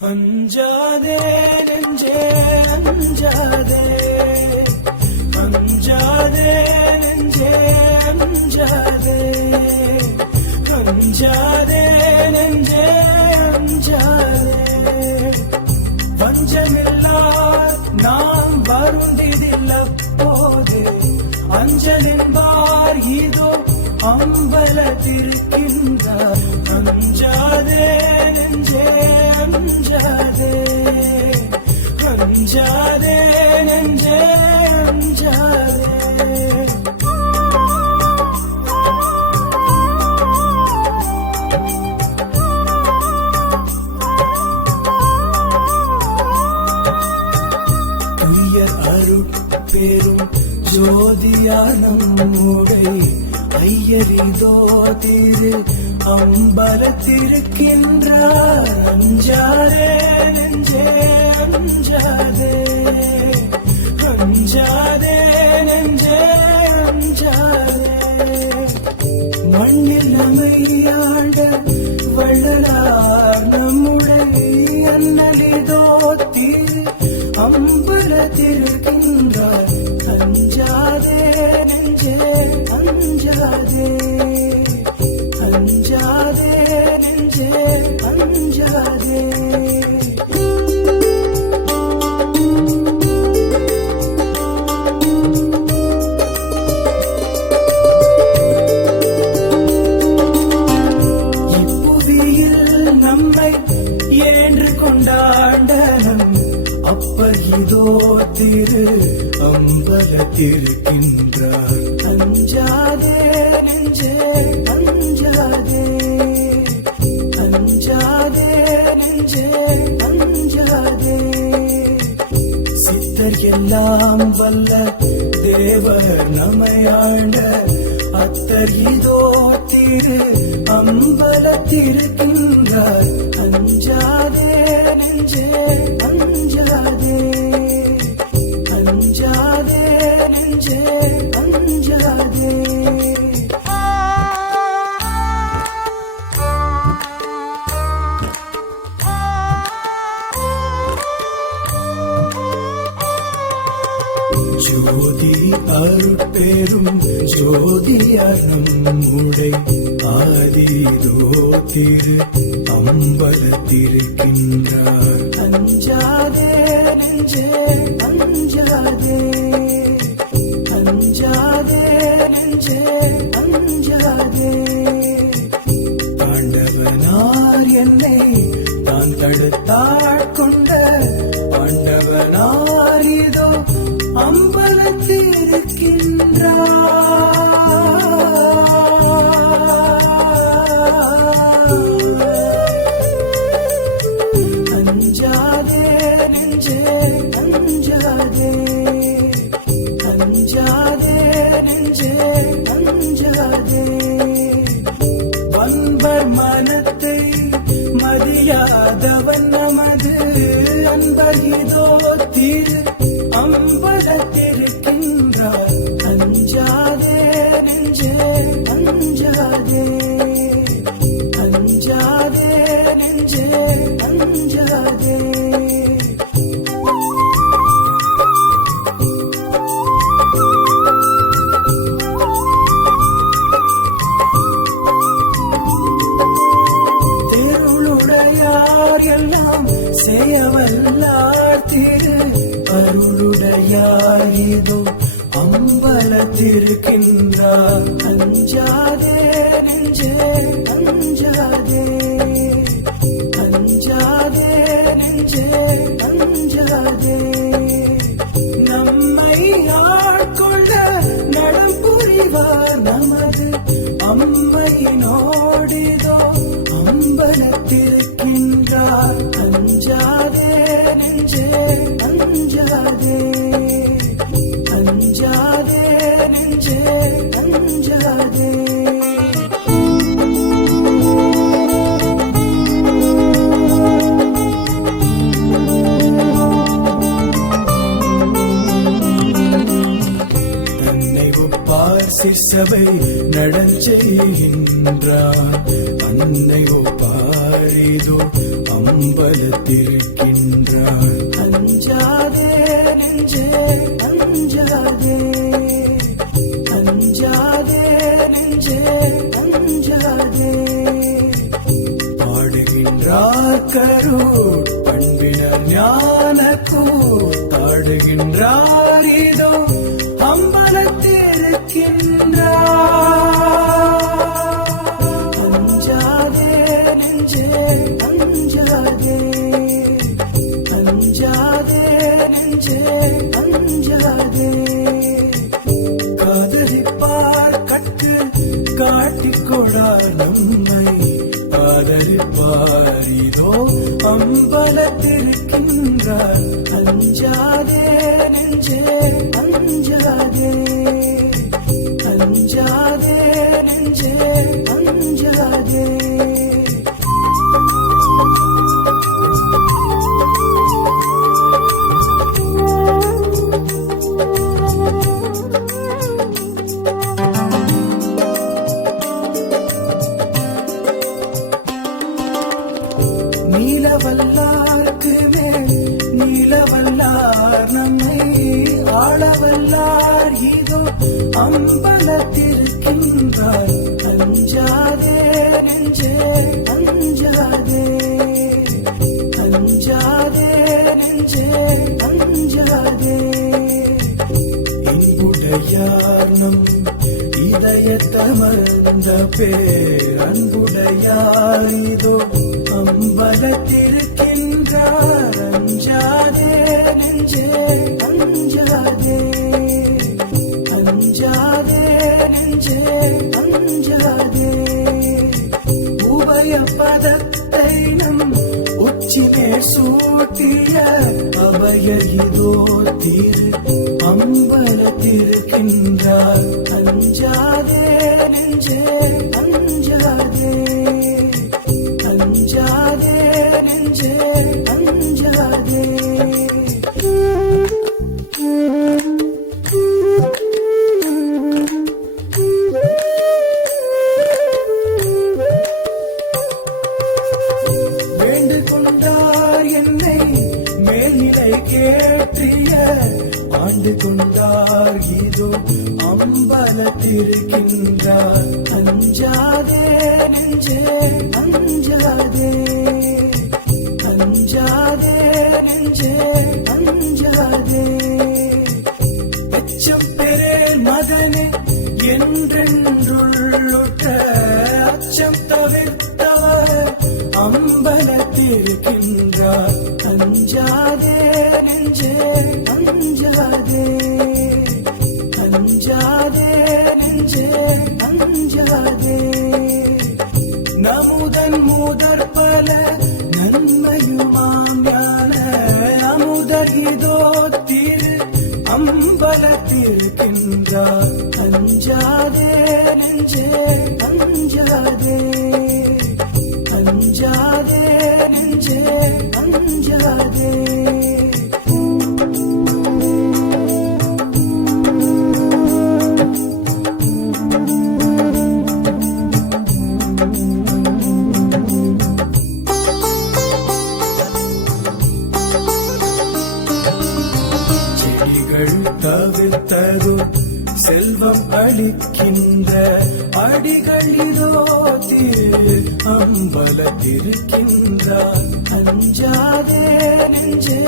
அஞ்சாதே நெஞ்சே அஞ்சாதே, அஞ்சாதே நெஞ்சே அஞ்சாதே, அஞ்சாதே நெஞ்சே அஞ்சாதே. வஞ்சமில்லார் நாம் வருந்திதில்ல போது, அஞ்சலின்பார் இதோ அம்பலத்திருக்கின்றார். அஞ்சாதே நெஞ்சே அஞ்சாதே, அஞ்சாதே நெஞ்சே அஞ்சாதே. பெரும் ஜோதியான நம்முடை ஐயரிதோ திரு அம்பலத்திருக்கின்றார். அஞ்சாதே நெஞ்சே அஞ்சாதே, அஞ்சாதே நெஞ்சே அஞ்சாதே. மண்ணில் நம்மையாண்ட வள்ளலார் நம்முடைய அண்ணலிதோ திரு அம்பலத்திருக்கின்றார். அஞ்சாதே நெஞ்சே அஞ்சாதே, அஞ்சாதே நெஞ்சே அஞ்சாதே. இப்புவியில் நம்மை ஏன்று கொண்டாண்டனம் அப்பர் இதோ திரு அம்பலத்திருக்கின்றார். அஞ்சாதே நெஞ்சே அஞ்சாதே, அஞ்சாதே நெஞ்சே அஞ்சாதே. சித்தர் எல்லாம் வல்ல தேவர் நமையாண்ட அத்தர் இதோ திரு அம்பலத்திருக்கின்றார். அஞ்சாதே நெஞ்சே அஞ்சாதே, அஞ்சாதே நெஞ்சே அஞ்சாதே. ஜோதி அருட்பெரும் ஜோதியார் நம்முடை ஆதிதோ திரு அம்பலத்திருக்கின்றார். அஞ்சாதே நெஞ்சே அஞ்சாதே, அஞ்சாதே நெஞ்சே அஞ்சாதே. ஆண்டவனார் என்னை தான் தடுத்தாட்கொண்ட ஆண்டவனார் இதோ அம்பலத்திருக்கின்றார். அஞ்சாதே நெஞ்சே அஞ்சாதே, அஞ்சாதே நெஞ்சே அஞ்சாதே. அன்பர் மனத்தை மதியாதவன் நமது அன்பர் இதோ திரு அம்பலத்திருக்கின்றார். அஞ்சாதே நெஞ்சே அஞ்சாதே, அஞ்சாதே நெஞ்சே அஞ்சாதே. தெருளுடையார் எல்லாம் செய்யவல்லார் திரு அருளுடையார் இதோ அம்பலத்திருக்கின்றார். அஞ்சாதே நெஞ்சே அஞ்சாதே, அஞ்சாதே நெஞ்சே அஞ்சாதே. நம்மை ஆட்கொள்ள நடம் புரிவார் நமது அம்மையினோடிதோ அம்பலத்திருக்கின்றார். அஞ்சாதே நெஞ்சே அஞ்சாதே, அஞ்சாதே நெஞ்சே அஞ்சாதே. தன்னை ஒப்பார் சிற்சபை நடஞ்செய்கின்றார். அன்னை ஒப்பாரி இதோ அம்பலத்திருக்கின்றார். அஞ்சாதே நெஞ்சே அஞ்சாதே, அஞ்சாதே நெஞ்சே அஞ்சாதே. பாடுகின்றார் கரூர் பண்பினர் ஞான கூத்தாடுகின்றார் இதோ அம்பலத்திருக்கின்றார். அஞ்சாதே நெஞ்சே அஞ்சாதே, அஞ்சாதே நெஞ்சே அஞ்சாதே. காதலிப்பார் கட்டு காட்டிக்கொடார் நம்மை, காதலிப்பார் இதோ அம்பலத்திருக்கின்றார். அஞ்சாதே நெஞ்சே அஞ்சாதே, அஞ்சாதே நெஞ்சே அஞ்சாதே. நீலவல்லார்க்கு மேல் நீலவல்லார் நம்மை ஆளவல்லார் இதோ அம்பலத்திருக்கின்றார். அஞ்சாதே நெஞ்சே அஞ்சாதே, அஞ்சாதே நெஞ்சே அஞ்சாதே. இன்புடையார் நம் இதயத்தமர்ந்த பேர் அன்புடையார் இதோ அம்பலத்திருக்கின்றார். அஞ்சாதே நெஞ்சே அஞ்சாதே, அஞ்சாதே நெஞ்சே அஞ்சாதே. உபய பதத்தை நம் உச்சிமே சூட்டிய அபயர் இதோ திரு அம்பலத்திருக்கின்றார். அஞ்சாதே நெஞ்சே அஞ்சாதே, அஞ்சாதே நெஞ்சே அஞ்சாதே. வேண்டு கொண்டார் என்னை மேல்நிலை கேற்றிய ஆண்டு கொண்டார் இதோ அம்பலத்திருக்கின்றார். அஞ்சாதே நெஞ்சே அஞ்சாதே, அஞ்சாதே நெஞ்சே அஞ்சாதே. எச்சம் பெறேல் மதனே என்றென்றுள்ளுற்ற அச்சம் தவிர்த்தவர் அம்பலத்திருக்கின்றார். அஞ்சாதே நெஞ்சே அஞ்சாதே, அஞ்சாதே நெஞ்சே அஞ்சாதே. நமுதன் மூதர் பல நன்மையுமாம் ஞான அமுதர் இதோ திரு அம்பலத்திருக்கின்றார். அஞ்சாதே நெஞ்சே அஞ்சாதே, அஞ்சாதே நெஞ்சே அஞ்சாதே. செடிகள் தவிர்த்ததோ செல்வம் அளிக்கின்ற அடிகள் இதோ திரு அம்பலத்திருக்கின்றார். அஞ்சாதே நெஞ்சே